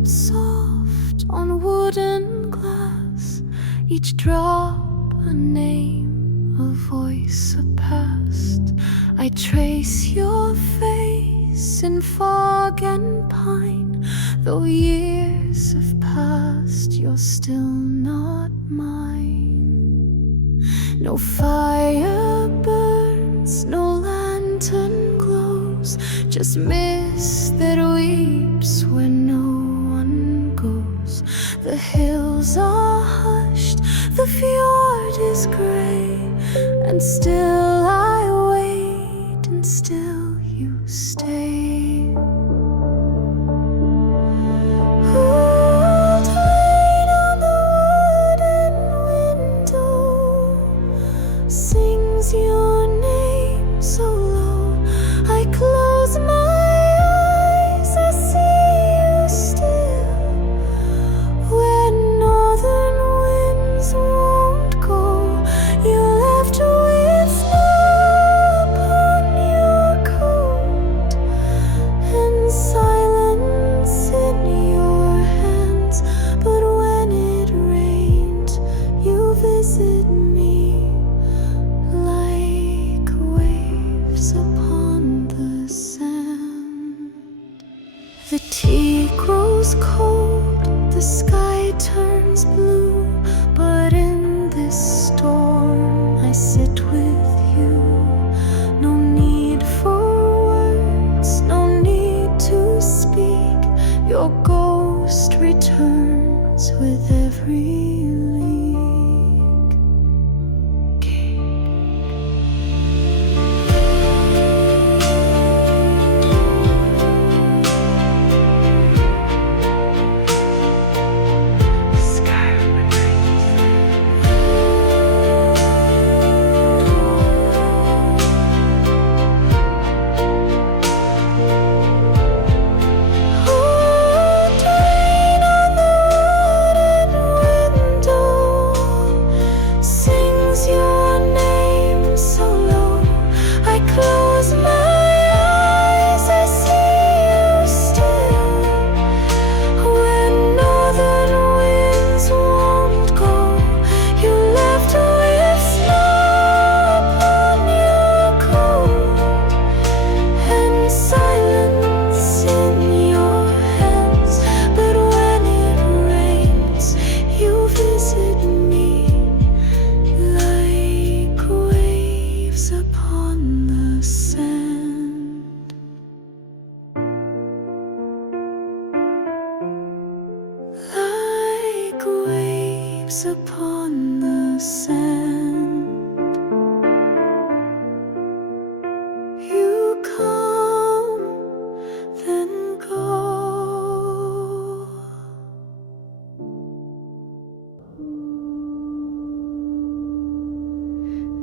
drops soft on wooden glass, each drop a name, a voice, a past. I trace your face in fog and pine. Though years have passed, you're still not mine. No fire burns, no lantern glows, just mist that weeps where no one goes. The hills are hushed, the fjord is gray, and still I wait, and still you stay. Old rain on the wooden window sings your name so low. I close my eyes, I see you still, where northern winds won't go. You left with snow upon your coat, and silence in your hands. But when it rained, you visit me like waves upon the sand. The tea grows cold, the sky turns blue, but in this storm I sit with you. No need for words, no need to speak. Your ghost returns with every leak. Old rain on the wooden window sings your name so low. I close my eyes, I see you still, when northern winds won't go. You left with snow upon your coat, and silence in your hands. But when it rains, you visit me like waves upon the sand. Like waves upon the sand. You come, then go.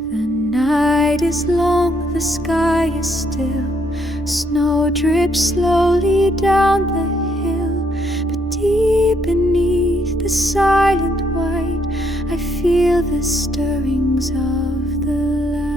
The night is long, the sky is still. Snow drips slowly down the hill, but deep beneath the silent white, I feel the stirrings of the light.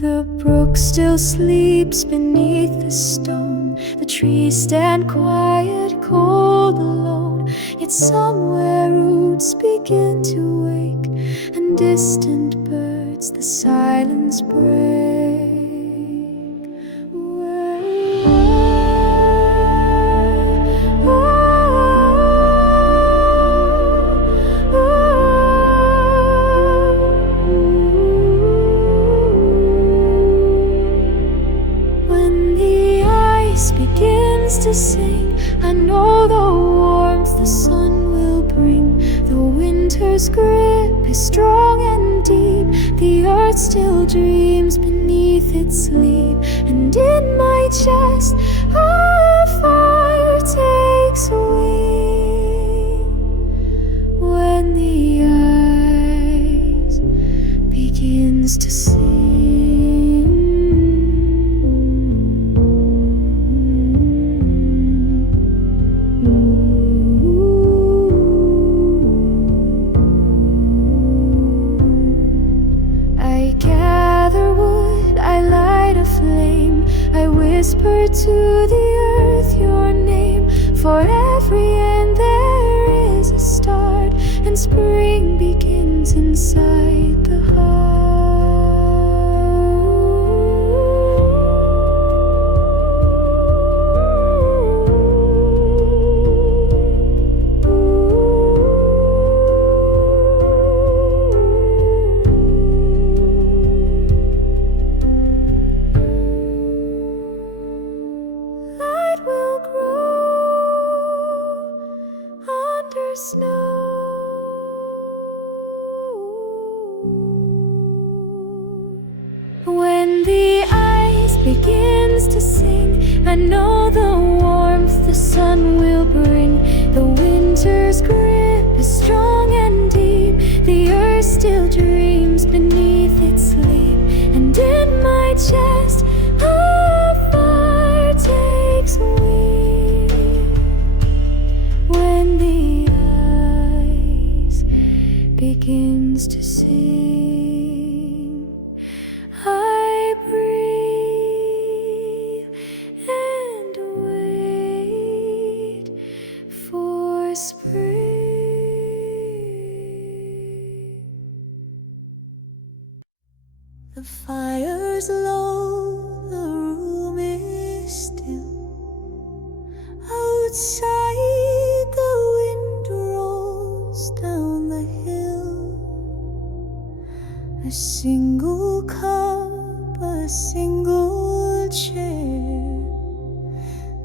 The brook still sleeps beneath the stone. The trees stand quiet, cold, alone. Yet somewhere roots begin to wake, and distant birds the silence break. When the ice begins to sing, I know the warmth the sun will bring. The winter's grip is strong and deep. The earth still dreams beneath its sleep, and in my chest a fire takes wing. When the ice begins to sing, I gather wood, I light a flame, I wish whisper to the earth your name. For every end there is a start, and spring begins inside the heart. Light will grow under snow. When the ice begins to sing, I know the warmth the sun will bring. The winter's grip is strong and deep. The earth still dreams beneath its sleep. And in my chest a fire takes wing. When the ice begins to sing, I breathe and wait for spring. The fire's low, the room is still. Outside the wind rolls down the hill. A single cup, a single chair,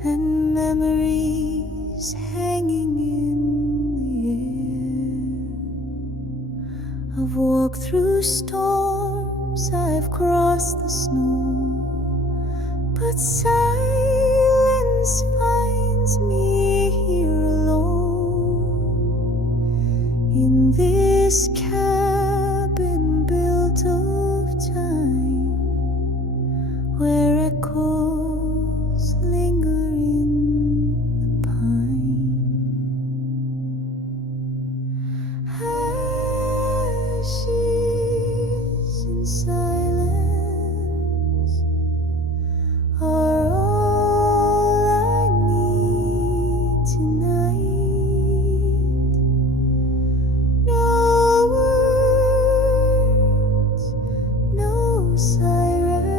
and memories hanging in the air. I've walked through storms, I've crossed the snow, but silence finds me here alone. In this cabin built of time, where echoes linger in the pine. Ashes and silence are all I need tonight. No words, no siren,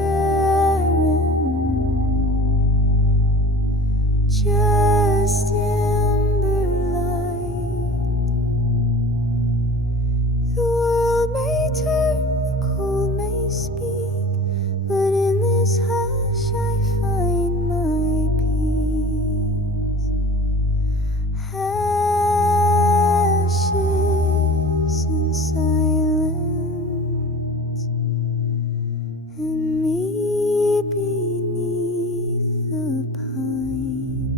just ember light. The world may turn, the cold may speak, but in this hush I find my peace. Ashes and silence, and me beneath the pine.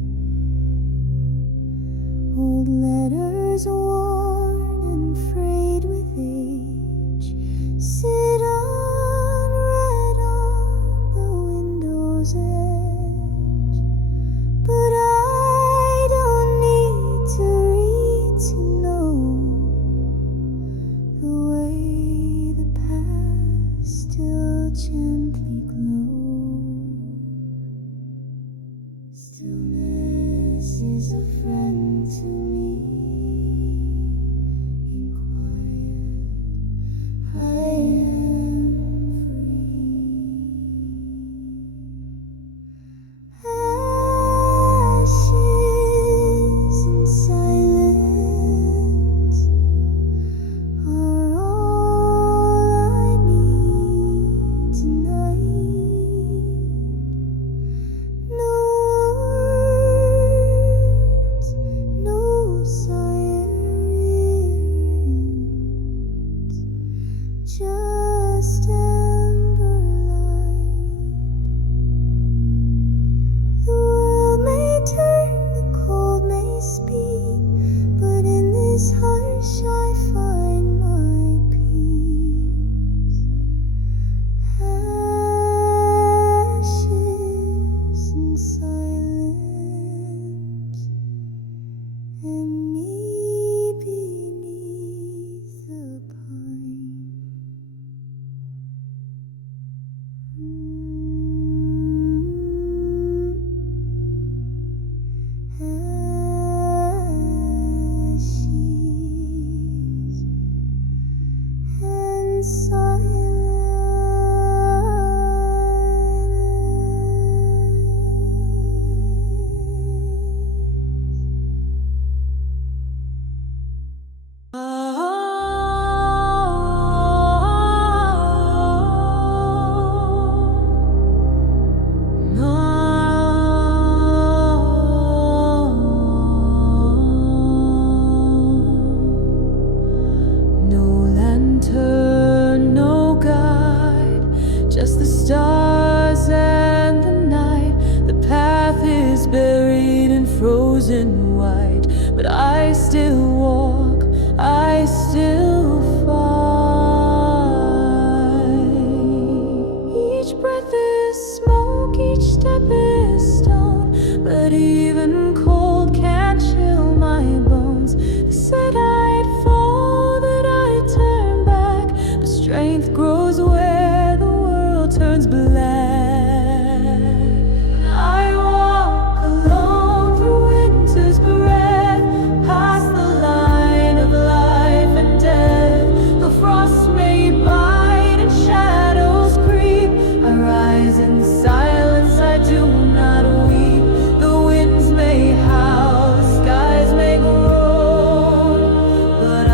each step is stone, but even cold can't chill my bones. They said I'd fall, that I'd turn back, but strength grows where the world turns black. I walk alone through winter's breath, past the line of life and death. The frost may bite and shadows creep. I rise in silence, I do not weep. The winds may howl, the skies may groan, but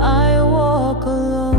I walk alone.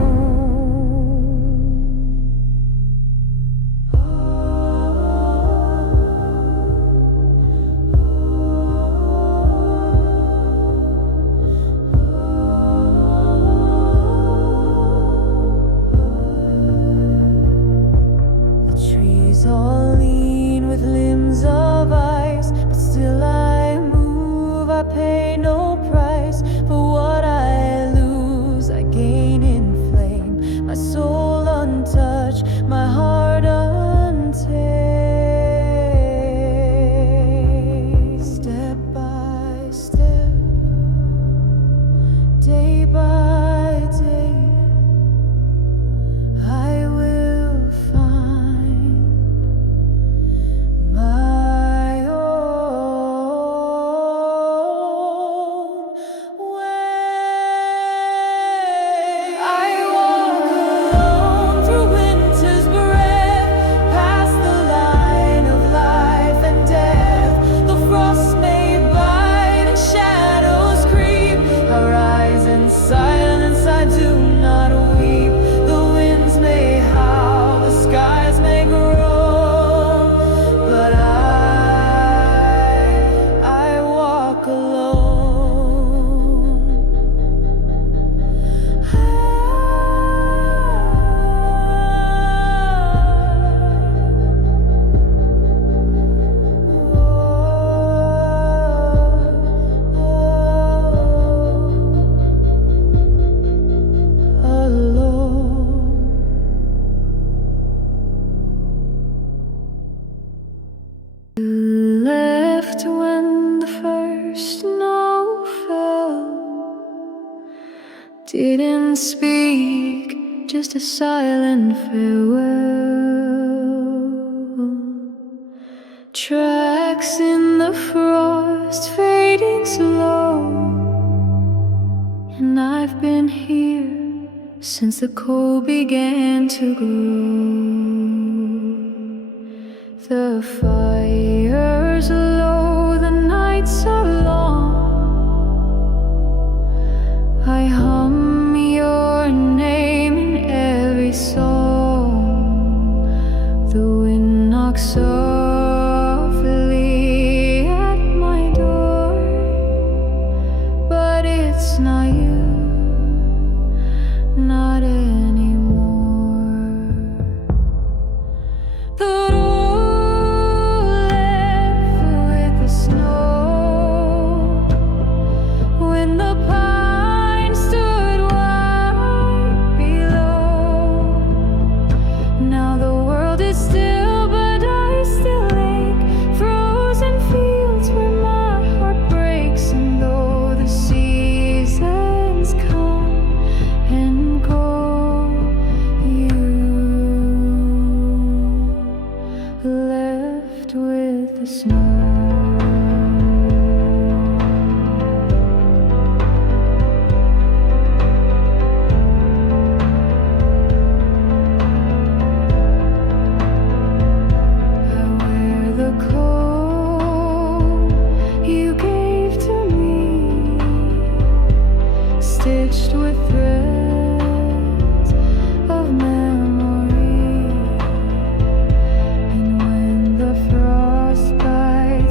The trees all lean with limbs of ice, but still I move, I pay no price. For what I lose, I gain in flame. My soul untouched, my heart untamed. Step by step, day by day, I will find my own way. I walk alone through winter's breath, past the line of life and death. The frost may bite and shadows creep. I rise in silence, I do not weep. The winds may howl, the skies may groan, but I walk alone. Alone. You left when the first snow fell. Didn't speak, just a silent farewell. Tracks in the frost fading slow, and I've been here since the cold began to grow. The fire's low, the nights are long. I hum your name in every song. The wind knocks softly at my door, but it's not you, not anymore. The road left with the snow, when the pine stood wide below. Now the world is still, but I still ache. Frozen fields where my heart breaks, and though the seasons come and go, you left with the snow. I wear the coat you gave to me, stitched with threads of memory. And when the frost bites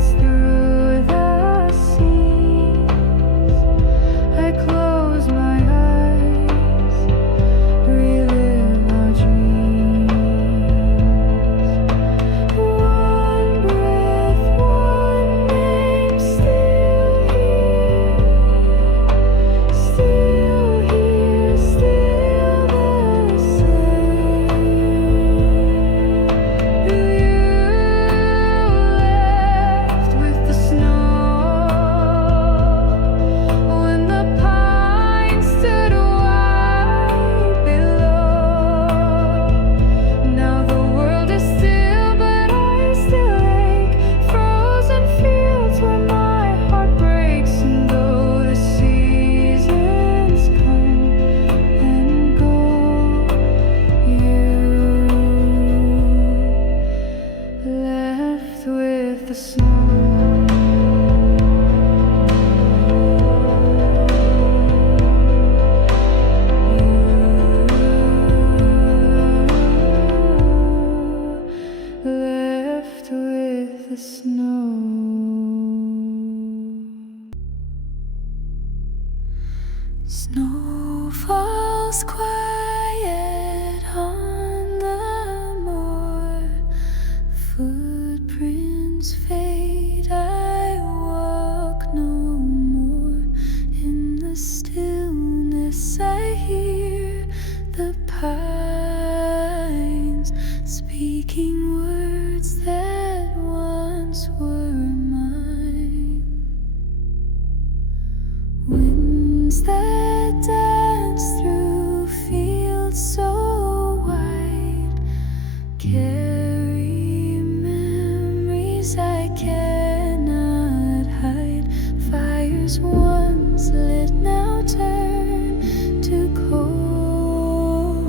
the snow. Snow falls quiet on the moor. Footprints fade, I walk no more. In the stillness I hear the pines speaking words that once were mine. Winds that dance through fields so wide carry memories I cannot hide. Fires once lit now turn to coal,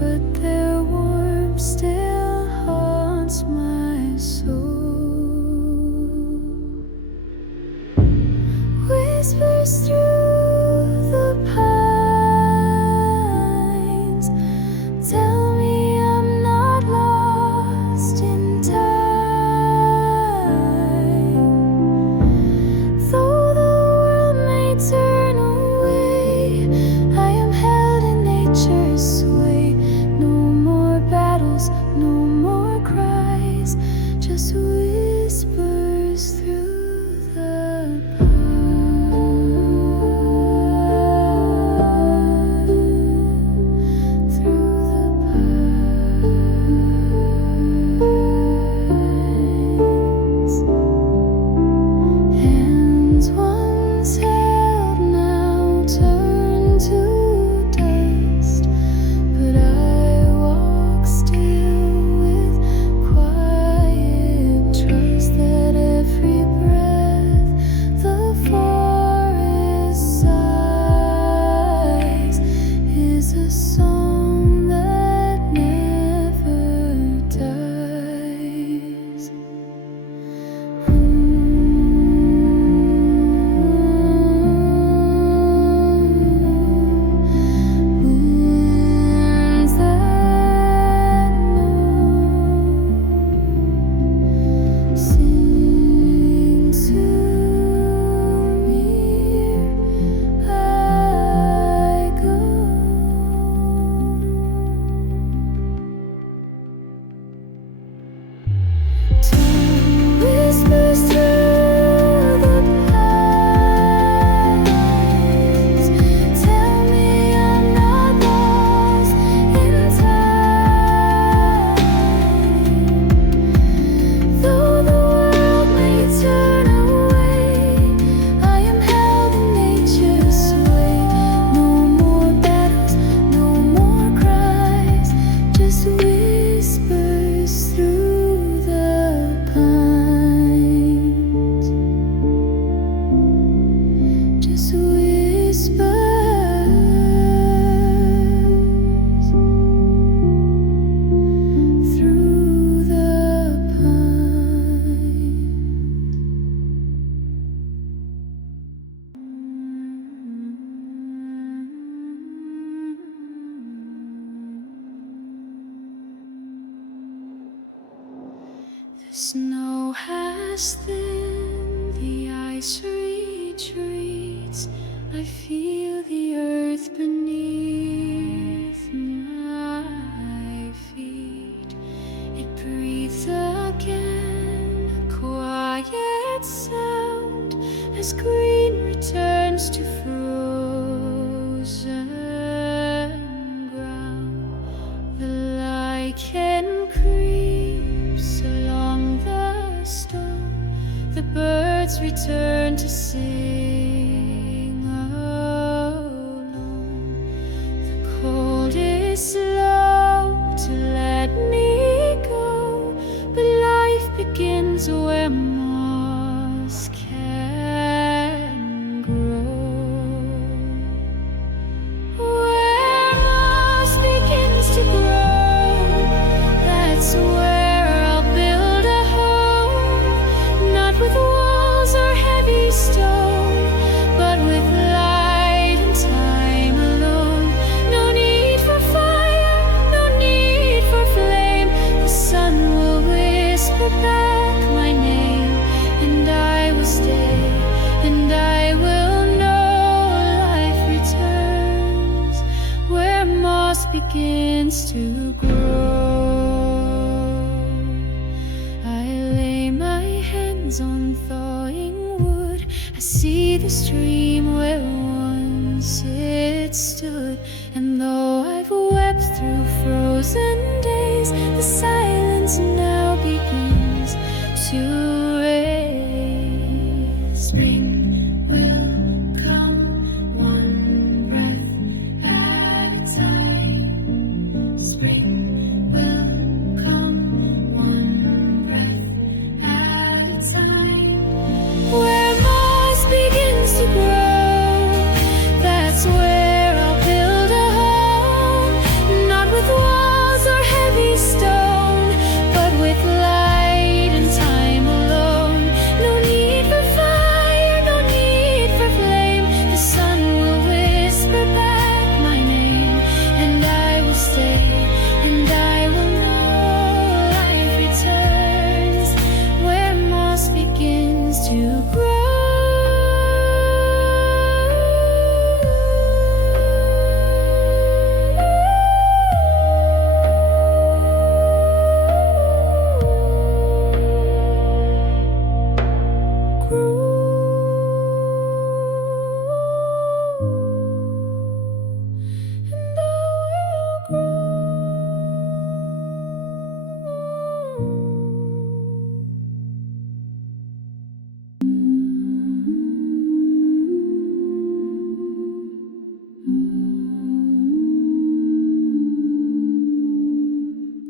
but their warmth still haunts my soul. Whispers through the pines tell me I'm not lost in time. Though the world may turn away, I am held in nature's sway. No more battles, no more cries, just whispers through the pines. Through the pines. Hands once held now turn to dust, but I walk still with quiet trust that every breath the forest sighs is a song that never dies. Winds that know sing to me ere I go. Time whispers through the pines. Tell me I'm not lost in time. Though the world may turn away, I am held in nature's sway. No more battles, no more cries, just whispers through the pines. Just whispers through the The snow has thinned, the ice retreats. I feel the earth beneath my feet. It breathes again, a quiet sound, as green returns to frozen ground. The lichen creeps along the stone. The birds return to sing alone. The cold is slow to let me go, but life begins where moss can grow. Where moss begins to grow, that's where I'll build a home, not with walls or heavy stone, but with light and time alone. No need for fire, no need for flame. The sun will whisper back ice begins to grow, I lay my hands on thawing wood. I see the stream where once it stood, and though I've wept through frozen days, the silence now begins to raise. Spring will come one breath at a time. Spring will come one breath at a time. Where moss begins to grow, that's where I'll build a home, not with walls or heavy stone, but with light and time alone. No need for fire, no need for flame. The sun will whisper back my name, and I will stay, and I will know life returns where moss begins to grow.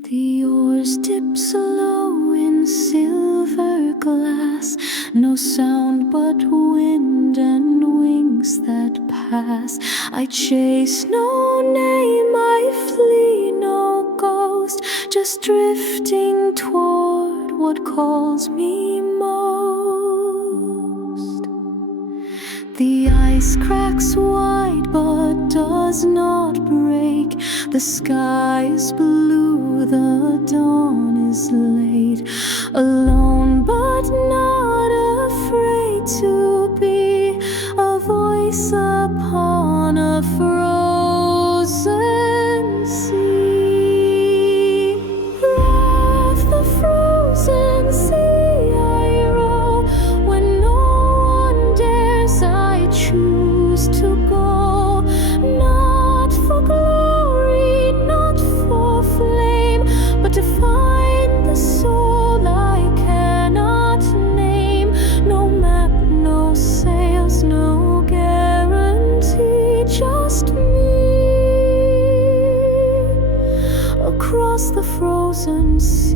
The oars dip slow in silver glass, no sound but wind and wings that pass. I chase no name, I flee no ghost, just drifting toward what calls me most. The ice cracks wide but does not break. The sky is blue, the dawn is late. Alone but not afraid to be a voice upon a frozen sea. Off the frozen sea I row, when no one dares I choose to go, not for glory, not for flame, but to find the soul I cannot name. No map, no sails, no guarantee, just me across the frozen sea.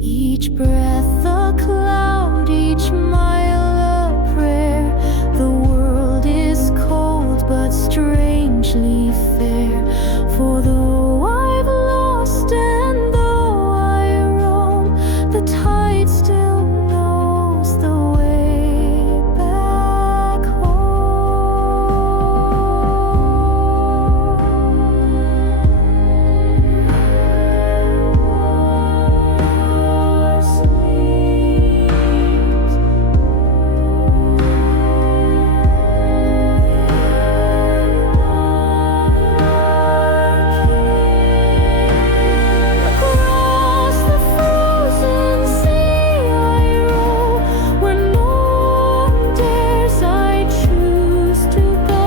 Each breath a cloud, each mile a prayer. The world is cold but strangely fair. For though I've lost and though I roam, the tide still knows the way back across the frozen sea I row, where no one dares I choose to go,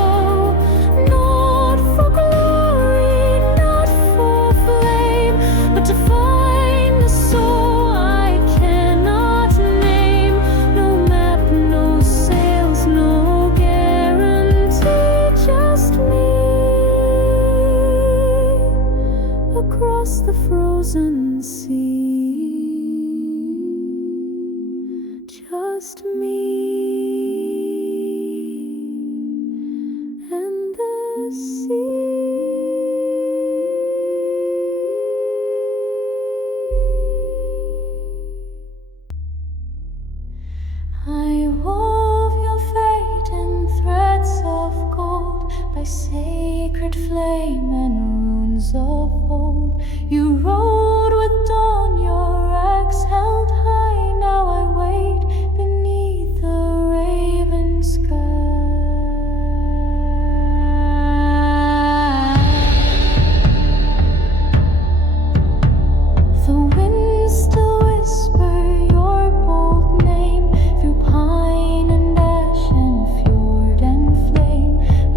not for glory, not for flame, but to find the soul I cannot name. No map, no sails, no guarantee, just me across the frozen sea. Just me and the sea. I wove your fate in threads of gold, by sacred flame and runes of old. You rode with dawn, your axe held high. Now I wait beneath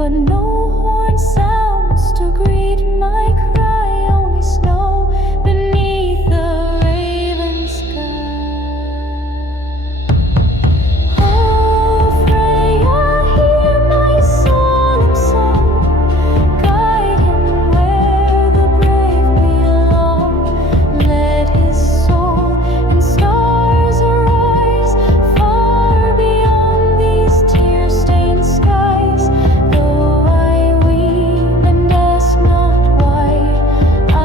but no horn sounds to greet my cry. Only snow beneath the raven sky. Oh, Freya, hear my solemn song. Guide him where the brave belong. Let his soul in stars arise, far beyond these tear-stained skies. Though I weep and ask not why, I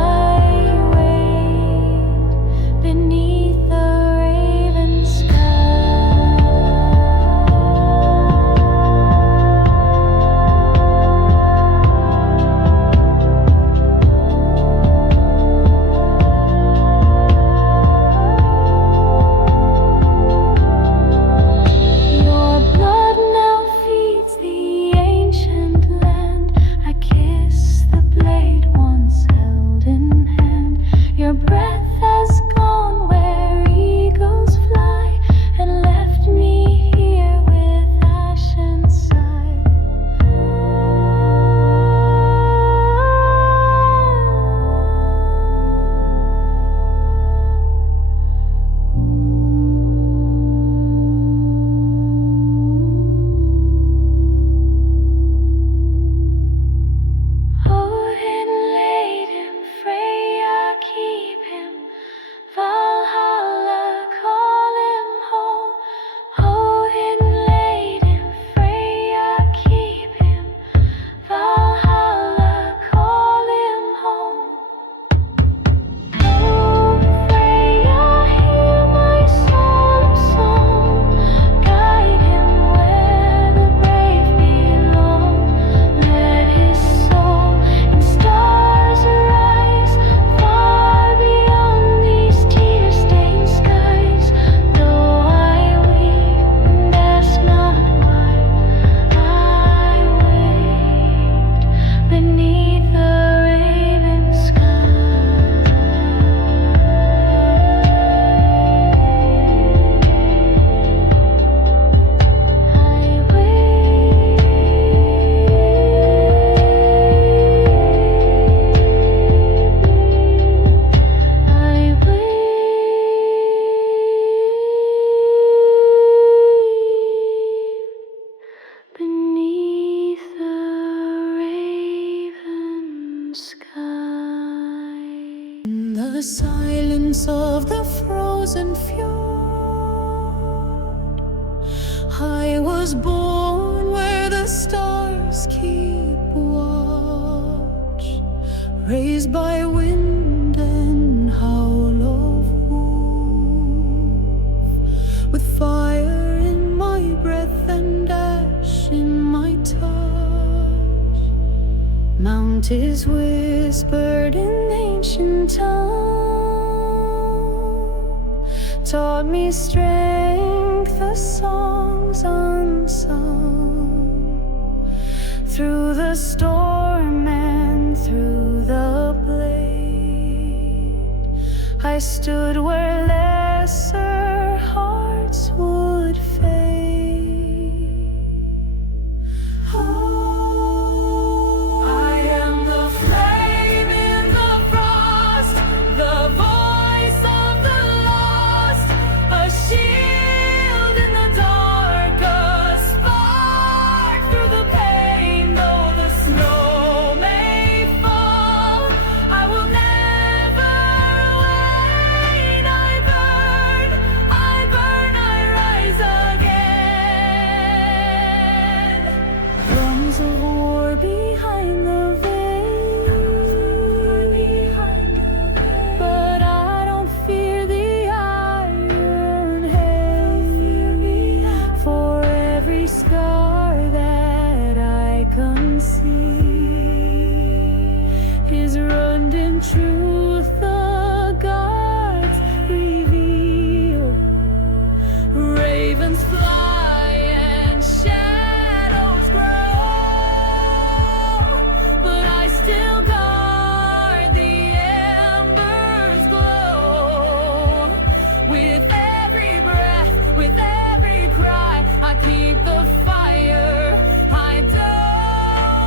wait beneath the raven sky. Your blood now feeds the ancient land. I kiss the blade once held in hand. Your breath has gone where eagles fly, and left me here with ash and sigh. Odin laid him, Freya keep him, Valhalla call him home. Odin laid him, Freya keep him, Valhalla call him home. Oh, Freya, hear my solemn song. Guide him where the brave belong. Let his soul in stars arise, far beyond these tear-stained skies. Though I weep and ask not why, I wait beneath the raven sky. I wait beneath the raven sky. In the silence of the frozen fjord, I was born where the stars keep watch, raised by wind and howl of wolf, with fire in my breath and ash in my touch. Mount is whispered in ancient tongue, taught me strength, the songs unsung. Through the storm and through the blade, I stood where lesser hearts would fade. I am the flame in the frost, the voice of the lost, a shield in the dark, a spark through the pain. Though the snow may fall, I will never wane. I burn, I rise again. Drums of war behind the veil, but I don't fear the iron hail. For every scar that I conceive is ruined in truth. The gods reveal. Ravens fly and shadows grow, but I still guard the embers glow. With every breath, with every cry, I keep the fire. I don't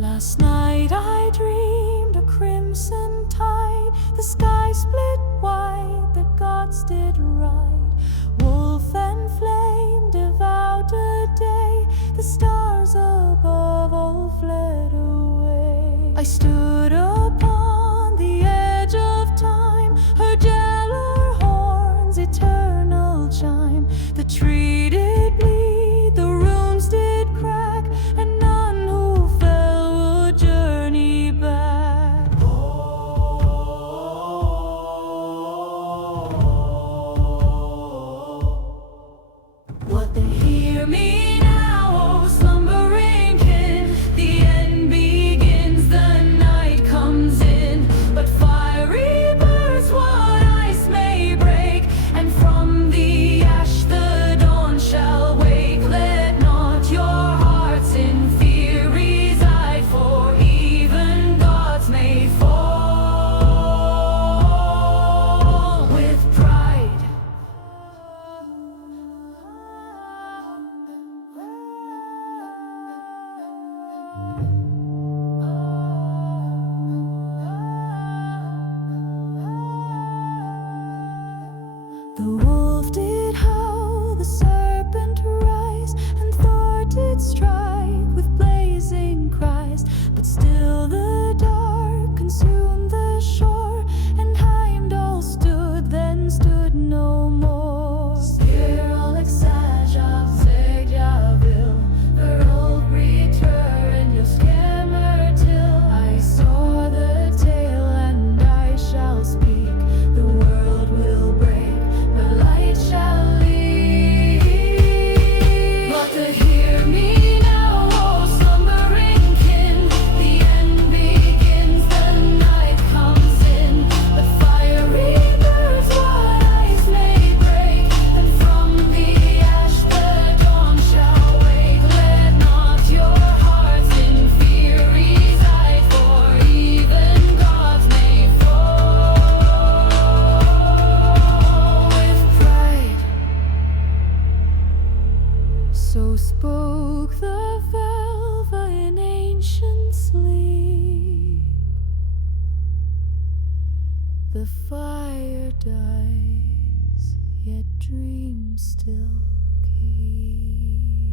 Last night I dreamed a crimson tide, the sky split wide, the gods did ride. Wolf and flame devoured a day, the stars above all fled away. I stood upon the edge of time, heard yeller horns' eternal chime. The tree did bleed, the runes did crack, and none who fell would journey back. What they hear me now, oh slumbering kin, the end begins, the night comes in. But fiery bursts what ice may break, and from the ash the dawn shall wake. Let not your hearts in fear reside, for even gods may fall with pride. The wolf did howl, the serpent rise, and Thor did strike with blazing cries. But still the dark consumed the shore, and Heimdall stood, then stood no more. Spiralexage av seg jag vill, för aldrig return jag skrämmer till. I saw the tale and I shall speak, the world will break, but light shall lead. But to hear me now, oh slumbering kin, the end begins, the night comes in. But fiery burns what ice may break, and from the ash the dawn shall wake. Let not your hearts in fear reside, for even gods may fall with pride. So spoke the Velva in ancient sleep. The fire dies, yet dreams still keep.